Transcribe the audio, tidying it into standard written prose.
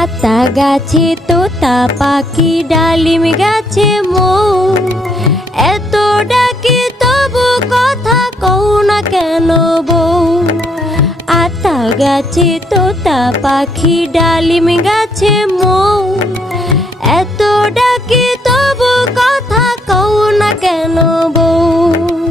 আতা গাছে তোতা পাখি, ডালিম গাছে মৌ, এত ডাকি তবু কথা কও না কেন বউ। আতা গাছে তোতা পাখি, ডালিম গাছে মৌ, এত ডাকি তবু কথা কও না কেন বউ।